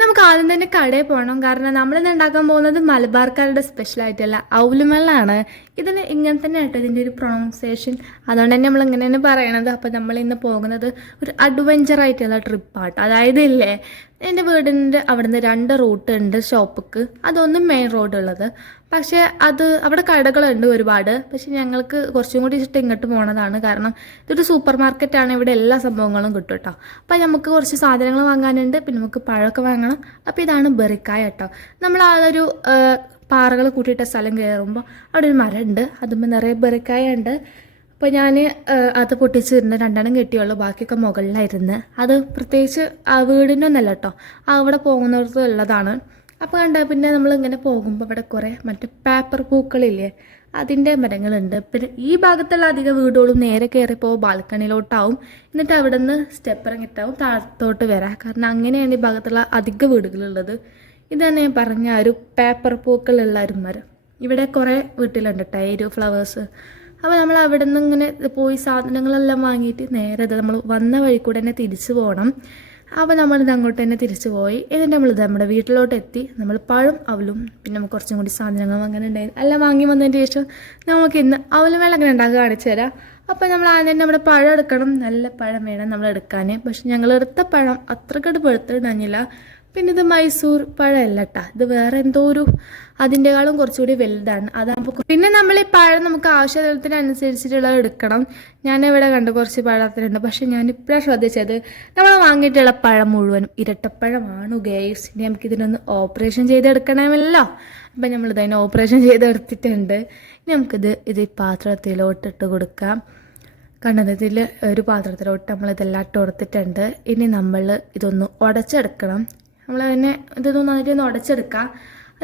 നമുക്ക് ആദ്യം തന്നെ കടയിൽ പോകണം കാരണം നമ്മളിന്ന് ഉണ്ടാക്കാൻ പോകുന്നത് മലബാർക്കാരുടെ സ്പെഷ്യൽ ആയിട്ടുള്ള ഔലുമെള്ളാണ്. ഇതിന് ഇങ്ങനെ തന്നെ ആയിട്ട് ഇതിന്റെ ഒരു പ്രൊണൗൺസിയേഷൻ അതുകൊണ്ട് തന്നെ നമ്മൾ ഇങ്ങനെ തന്നെ പറയണത്. അപ്പോൾ നമ്മൾ ഇന്ന് പോകുന്നത് ഒരു അഡ്വഞ്ചർ ആയിട്ടുള്ള ട്രിപ്പാട്ടോ അതായത് ഇല്ലേ എന്റെ വീടിന്റെ അവിടുന്ന് രണ്ട് റൂട്ട് ഉണ്ട് ഷോപ്പിക്ക് അതൊന്നും മെയിൻ റോഡ് ഉള്ളത്. പക്ഷേ അത് അവിടെ കടകളുണ്ട് ഒരുപാട്. പക്ഷെ ഞങ്ങൾക്ക് കുറച്ചും കൂടി ഇഷ്ടം ഇങ്ങോട്ട് പോണതാണ്. കാരണം ഇതൊരു സൂപ്പർ മാർക്കറ്റാണ് ഇവിടെ എല്ലാ സംഭവങ്ങളും കിട്ടും കേട്ടോ അപ്പം നമുക്ക് കുറച്ച് സാധനങ്ങൾ വാങ്ങാനുണ്ട്. പിന്നെ നമുക്ക് പഴമൊക്കെ വാങ്ങണം അപ്പോൾ ഇതാണ് ബെറിക്കായ കേട്ടോ. നമ്മൾ ആ ഒരു പാറകൾ കൂട്ടിയിട്ട സ്ഥലം കയറുമ്പോൾ അവിടെ ഒരു മരം ഉണ്ട് അതുമ്പോൾ നിറയെ ബെറിക്കായ ഉണ്ട്. അപ്പോൾ ഞാൻ അത് പൊട്ടിച്ചിരുന്ന് രണ്ടെണ്ണം കെട്ടിയുള്ളൂ. ബാക്കിയൊക്കെ മുകളിലായിരുന്നു അത് പ്രത്യേകിച്ച് ആ വീടിന്റെ ഒന്നല്ല കേട്ടോ അവിടെ പോകുന്നവർക്ക് ഉള്ളതാണ് അപ്പോൾ കണ്ട പിന്നെ നമ്മളിങ്ങനെ പോകുമ്പോൾ ഇവിടെ കുറേ മറ്റേ പേപ്പർ പൂക്കളില്ലേ അതിന്റെ മരങ്ങളുണ്ട്. പിന്നെ ഈ ഭാഗത്തുള്ള അധിക വീടുകളും നേരെ കയറിപ്പോൾ ബാൽക്കണിയിലോട്ടാവും. എന്നിട്ട് അവിടെ നിന്ന് സ്റ്റെപ്പ് ഇറങ്ങിയിട്ടാവും താഴത്തോട്ട് വരാം. കാരണം അങ്ങനെയാണ് ഈ ഭാഗത്തുള്ള അധിക വീടുകളുള്ളത്. ഇത് തന്നെ ഞാൻ പറഞ്ഞ ഒരു പേപ്പർ പൂക്കളുള്ള ഒരു മരം. ഇവിടെ കുറേ വീട്ടിലുണ്ട് ഒരു ഫ്ലവേഴ്സ് അപ്പോൾ നമ്മൾ അവിടെ നിന്ന് ഇങ്ങനെ പോയി സാധനങ്ങളെല്ലാം വാങ്ങിയിട്ട് നേരെ നമ്മൾ വന്ന വഴി കൂടെ തന്നെ തിരിച്ചു പോകണം അപ്പോൾ നമ്മളിത് അങ്ങോട്ട് തന്നെ തിരിച്ചു പോയി. എന്നിട്ട് നമ്മളിത് നമ്മുടെ വീട്ടിലോട്ട് എത്തി. നമ്മൾ പഴം അവലും പിന്നെ കുറച്ചും കൂടി സാധനങ്ങൾ അങ്ങനെ ഉണ്ടായിരുന്നു. എല്ലാം വാങ്ങി വന്നതിന് ശേഷം നമുക്ക് ഇന്ന് അവലും വെള്ളം അങ്ങനെ ഉണ്ടാക്കി കാണിച്ചു തരാം. അപ്പോൾ നമ്മൾ ആദ്യം തന്നെ നമ്മുടെ പഴം എടുക്കണം. നല്ല പഴം വേണം നമ്മൾ എടുക്കാൻ പക്ഷെ ഞങ്ങൾ എടുത്ത പഴം അത്രക്കട് പെടുത്തിടഞ്ഞില്ല പിന്നെ ഇത് മൈസൂർ പഴമല്ല കേട്ടോ ഇത് വേറെ എന്തോ ഒരു അതിന്റെക്കാളും കുറച്ചുകൂടി വലുതാണ്. അതാകുമ്പോൾ പിന്നെ നമ്മൾ ഈ പഴം നമുക്ക് ആവശ്യത്തിനനുസരിച്ചിട്ടുള്ളത് എടുക്കണം. ഞാൻ ഇവിടെ കണ്ട് കുറച്ച് പഴത്തിലുണ്ട്. പക്ഷെ ഞാനിപ്പോഴാണ് ശ്രദ്ധിച്ചത്. നമ്മൾ വാങ്ങിയിട്ടുള്ള പഴം മുഴുവനും ഇരട്ടപ്പഴമാണ് ഗേസ്. ഇനി നമുക്ക് ഇതിനൊന്ന് ഓപ്പറേഷൻ ചെയ്തെടുക്കണമല്ലോ. അപ്പം നമ്മൾ ഇതിനെ ഓപ്പറേഷൻ ചെയ്തെടുത്തിട്ടുണ്ട്. ഇനി നമുക്കിത് ഇത് ഈ പാത്രത്തിലോട്ടിട്ട് കൊടുക്കാം. കണ്ണതിൽ ഒരു പാത്രത്തിലോട്ട് നമ്മൾ ഇതെല്ലാം ഇട്ട് കൊടുത്തിട്ടുണ്ട്. ഇനി നമ്മൾ ഇതൊന്ന് ഉടച്ചെടുക്കണം. നമ്മൾ തന്നെ ഇതൊന്നും നന്നായിട്ട് ഒന്ന് ഉടച്ചെടുക്കുക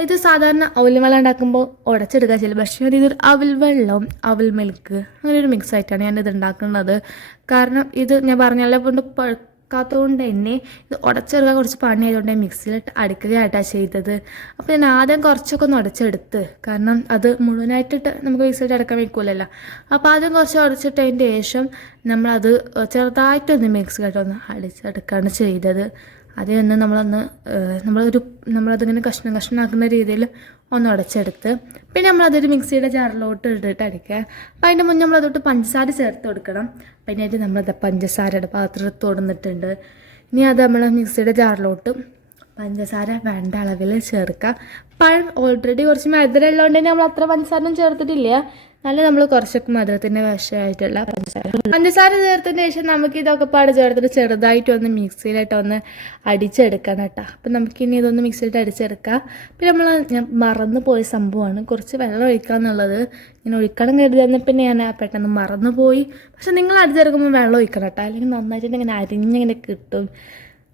ഇത് സാധാരണ അവൽ വെള്ളം ഉണ്ടാക്കുമ്പോൾ ഉടച്ചെടുക്കുക ചില പക്ഷേ ഇതൊരു അവൽ വെള്ളം അവൽ മിൽക്ക് അങ്ങനെ ഒരു മിക്സ് ആയിട്ടാണ് ഞാൻ ഇത് ഉണ്ടാക്കുന്നത്. കാരണം ഇത് ഞാൻ പറഞ്ഞാലേ കൊണ്ട് പഴുക്കാത്തതുകൊണ്ട് തന്നെ ഇത് ഉടച്ചെടുക്കാൻ കുറച്ച് പണിയായതുകൊണ്ട് മിക്സിയിലിട്ട് അടിക്കുകയായിട്ടാണ് ചെയ്തത്. അപ്പോൾ ഞാൻ ആദ്യം കുറച്ചൊക്കെ ഒന്ന് ഉടച്ചെടുത്ത്. കാരണം അത് മുഴുവനായിട്ടിട്ട് നമുക്ക് മിക്സിയിട്ട് അടക്കാൻ വയ്ക്കൂലല്ലോ. അപ്പോൾ ആദ്യം കുറച്ച് ഉടച്ചിട്ടതിന്റെ ശേഷം നമ്മളത് ചെറുതായിട്ടൊന്ന് മിക്സ് കേട്ടൊന്ന് അടിച്ചെടുക്കുകയാണ് ചെയ്തത്. അതേ തന്നെ നമ്മളൊന്ന് നമ്മളൊരു നമ്മളതിങ്ങനെ കഷ്ണം കഷ്ണമാക്കുന്ന രീതിയിൽ ഒന്ന് ഉടച്ചെടുത്ത് പിന്നെ നമ്മളതൊരു മിക്സിയുടെ ജാറിലോട്ട് ഇട്ടിട്ട് അടിക്കുക. അപ്പം അതിന്റെ മുന്നേ നമ്മളതൊട്ട് പഞ്ചസാര ചേർത്ത് കൊടുക്കണം. പിന്നെ അതിന്റെ നമ്മളത് പഞ്ചസാരയുടെ പാത്രം കൊടുന്നിട്ടുണ്ട്. ഇനി അത് നമ്മൾ മിക്സിയുടെ ജാറിലോട്ട് പഞ്ചസാര വേണ്ട അളവിൽ ചേർക്കുക. പഴം ഓൾറെഡി കുറച്ച് മധുരം ഉള്ളതുകൊണ്ട് തന്നെ നമ്മൾ അത്ര പഞ്ചസാര ചേർത്തിട്ടില്ല. നല്ല നമ്മൾ കുറച്ചൊക്കെ മധുരത്തിന്റെ വശമായിട്ടുള്ള പഞ്ചസാര. പഞ്ചസാര ചേർത്തതിന് ശേഷം നമുക്ക് ഇതൊക്കെ പാട് ചേർത്തിട്ട് ചെറുതായിട്ട് ഒന്ന് മിക്സിയിലിട്ട് ഒന്ന് അടിച്ചെടുക്കണം കേട്ടോ. അപ്പം നമുക്കിനി ഇതൊന്ന് മിക്സിയിലിട്ട് അടിച്ചെടുക്കാം. പിന്നെ നമ്മൾ ഞാൻ മറന്നു പോയ സംഭവമാണ്. കുറച്ച് വെള്ളം ഒഴിക്കുക എന്നുള്ളത്. ഇങ്ങനെ ഒഴിക്കണം കരുതുന്ന പിന്നെ ഞാൻ പെട്ടെന്ന് മറന്നു പോയി. പക്ഷെ നിങ്ങൾ അടിച്ചെടുക്കുമ്പോൾ വെള്ളം ഒഴിക്കണം കേട്ടോ. അല്ലെങ്കിൽ നന്നായിട്ട് ഇങ്ങനെ അരിഞ്ഞിങ്ങനെ കിട്ടും.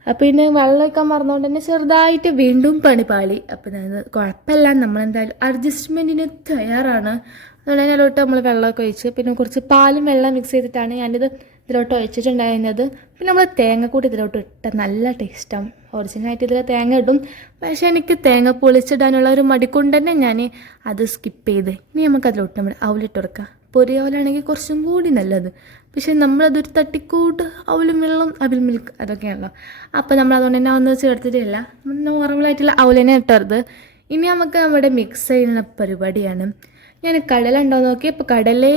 അപ്പം പിന്നെ വെള്ളം ഒഴിക്കാൻ മറന്നുകൊണ്ട് തന്നെ ചെറുതായിട്ട് വീണ്ടും പണി പാളി അപ്പം ഞാൻ കുഴപ്പമില്ല നമ്മളെന്തായാലും അഡ്ജസ്റ്റ്മെന്റിന് തയ്യാറാണ്. അതുകൊണ്ട് തന്നെ അതിലോട്ട് നമ്മൾ വെള്ളമൊക്കെ ഒഴിച്ച് പിന്നെ കുറച്ച് പാലും വെള്ളം മിക്സ് ചെയ്തിട്ടാണ് ഞാനിത് ഇതിലോട്ട് ഒഴിച്ചിട്ടുണ്ടായിരുന്നത്. പിന്നെ നമ്മൾ തേങ്ങ കൂടി ഇതിലോട്ട് ഇട്ട നല്ല ടേസ്റ്റാണ് ഒറിജിനലായിട്ട് ഇതിൽ തേങ്ങ ഇടും. പക്ഷെ എനിക്ക് തേങ്ങ പൊളിച്ചിടാനുള്ള ഒരു മടിക്കൊണ്ട് തന്നെ ഞാൻ അത് സ്കിപ്പ് ചെയ്ത്. ഇനി നമുക്ക് അതിലോട്ട് നമ്മൾ അവലിട്ട് കൊടുക്കാം. പൊരിയവലാണെങ്കിൽ കുറച്ചും കൂടി നല്ലത്. പക്ഷേ നമ്മളതൊരു തട്ടിക്കൂട്ട് അവലും വെള്ളം അവിൽ മിൽക്ക് അതൊക്കെയാണല്ലോ. അപ്പോൾ നമ്മൾ അതുകൊണ്ട് തന്നെ ഒന്ന് ചേർത്തിട്ടില്ല. നോർമലായിട്ടുള്ള അവലിനെ ഇട്ടരുത്. ഇനി നമുക്ക് നമ്മുടെ മിക്സ് ചെയ്യുന്ന പരിപാടിയാണ്. ഞാൻ കടല ഉണ്ടോ നോക്കി. അപ്പോൾ കടലേ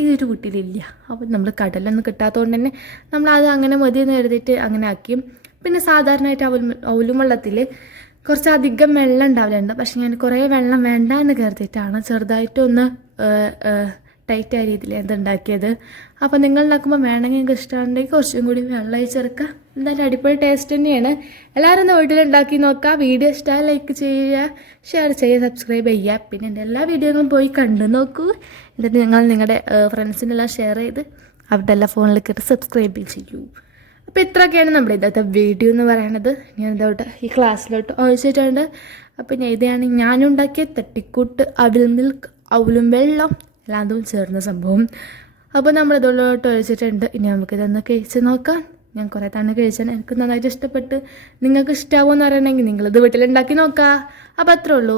ഈ ഒരു വീട്ടിലില്ല അപ്പോൾ നമ്മൾ കടലൊന്നും കിട്ടാത്തതുകൊണ്ട് തന്നെ നമ്മളത് അങ്ങനെ മതി എന്ന് എഴുതിയിട്ട് അങ്ങനെ ആക്കി. പിന്നെ സാധാരണയായിട്ട് അവൽ അവലും വെള്ളത്തിൽ കുറച്ചധികം വെള്ളം ഉണ്ടാവില്ല പക്ഷെ ഞാൻ കുറേ വെള്ളം വേണ്ട എന്ന് കരുതിയിട്ടാണ് ചെറുതായിട്ടൊന്ന് ടൈറ്റ് ആയ രീതിയിൽ ഇത് ഉണ്ടാക്കിയത്. അപ്പോൾ നിങ്ങൾ ഉണ്ടാക്കുമ്പോൾ വേണമെങ്കിൽ നിങ്ങൾക്ക് ഇഷ്ടമുണ്ടെങ്കിൽ കുറച്ചും കൂടി വെള്ളം ചേർക്കുക എന്തായാലും അടിപൊളി ടേസ്റ്റ് തന്നെയാണ്. എല്ലാവരും ഒന്ന് വീട്ടിൽ ഉണ്ടാക്കി നോക്കുക വീഡിയോ ഇഷ്ടമായി ലൈക്ക് ചെയ്യുക ഷെയർ ചെയ്യുക സബ്സ്ക്രൈബ് ചെയ്യുക. പിന്നെ എന്റെ എല്ലാ വീഡിയോകളും പോയി കണ്ടു നോക്കൂ. എന്നിട്ട് നിങ്ങൾ നിങ്ങളുടെ ഫ്രണ്ട്സിനെല്ലാം ഷെയർ ചെയ്ത് അവരുടെ എല്ലാ ഫോണിൽ കയറി സബ്സ്ക്രൈബ് ചെയ്യൂ. അപ്പോൾ ഇത്രയൊക്കെയാണ് നമ്മുടെ ഇന്നത്തെ വീഡിയോ എന്ന് പറയുന്നത് ഞാൻ ഇതോട്ട് ഈ ക്ലാസ്സിലോട്ട് ഒഴിച്ചിട്ടുണ്ട്. അപ്പം ഇതാണ് ഞാനുണ്ടാക്കിയ തട്ടിക്കൂട്ട് അവിൽ മിൽക്ക് അവലും വെള്ളം എല്ലാതും ചേർന്ന സംഭവം. അപ്പോൾ നമ്മൾ ഇതിലോട്ട് ഒഴിച്ചിട്ടുണ്ട്. ഇനി നമുക്ക് നമുക്കിതൊന്ന് കഴിച്ച് നോക്കാം. ഞാൻ കുറേ തവണ കഴിച്ചാൽ എനിക്ക് നന്നായിട്ട് ഇഷ്ടപ്പെട്ട് നിങ്ങൾക്ക് ഇഷ്ടമാവുമെന്ന് പറയണമെങ്കിൽ നിങ്ങളിത് വീട്ടിലുണ്ടാക്കി നോക്കാം. അപ്പോൾ അത്രേ ഉള്ളൂ.